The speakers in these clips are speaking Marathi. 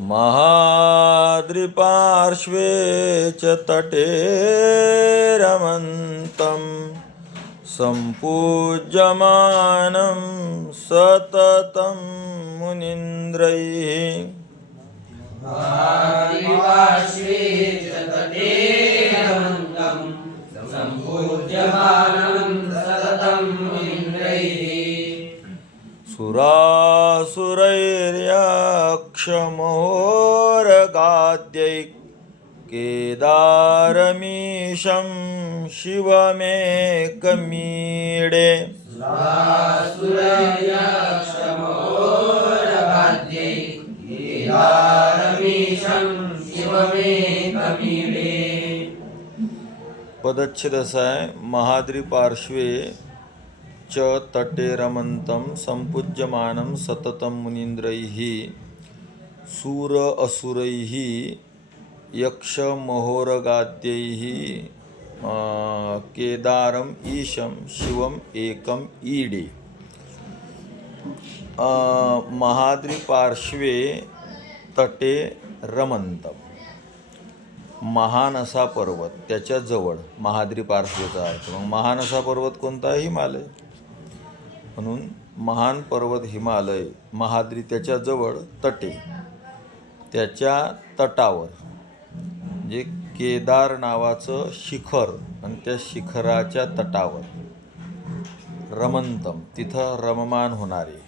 महाद्रिपार्श्वे च तटे रमन्तं सम्पूज्यमानं सततं मुनीन्द्रैः। महाद्रिपार्श्वे च तटे रमन्तं सम्पूज्यमानं सततं मुनीन्द्रैः। सुरासुरैर्यक्षमहोरगाद्यैः केदारमीशं शिवमेकमीडे। सुरासुरैर्यक्षमहोरगाद्यैः केदारमीशं शिवमेकमीडे। पदच्छेद असा आहे, महाद्रिपार्श्वे च तटे रमन्तं सम्पूज्यमानं सततं मुनीन्द्रैः। सूर असुरैः यक्षमहोरगाद्यैः केदारम ईशं शिवम एकम ईडे। महाद्रिपार्श्वे तटे रमंतम, महान असा पर्वत त्याच्या जवळ महाद्रिपार्श्वेचा अर्थ. मग महान असा पर्वत कोणता? हिमालय. म्हणून महान पर्वत हिमालय, महाद्री त्याच्या जवळ, तटे त्याच्या तटावर, जे केदार नावाचं शिखर आणि त्या शिखराच्या तटावर, रमंतम तिथं रममान होणारे.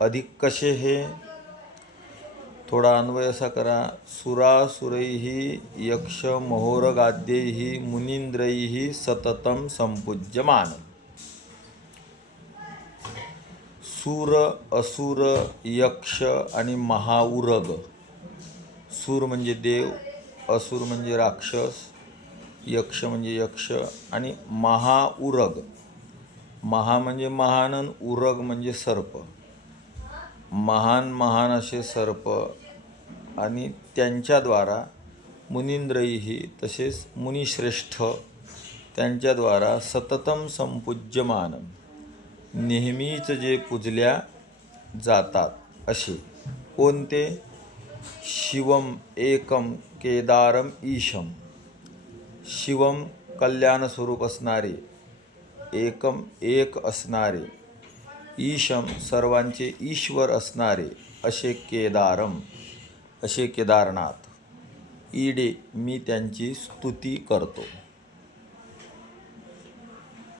अधिक कसे हे? थोडा अन्वय असा करा. सुरासुरैः यक्षमहोरगाद्यैः मुनीन्द्रैः सततं सम्पूज्यमानं. सूर, असुर, यक्ष आणि महाउरग. सूर म्हणजे देव, असुर म्हणजे राक्षस, यक्ष म्हणजे यक्ष आणि महाउरग. महा म्हणजे महान, उरग म्हणजे सर्प. महान महान असे सर्प आणि त्यांच्याद्वारा मुनींद्रैही, तसेच मुनिश्रेष्ठ त्यांच्याद्वारा सततम संपूज्यमानं, नेहमीच जे पूजल्या जातात असे. कोणते? शिवम एकम केदारम ईशम. शिवम कल्याण स्वरूप असणारे, एकम एक असणारे, ईशम सर्वांचे ईश्वर असणारे असे केदारम, असे केदारनाथ. ईडे मी त्यांची स्तुती करतो.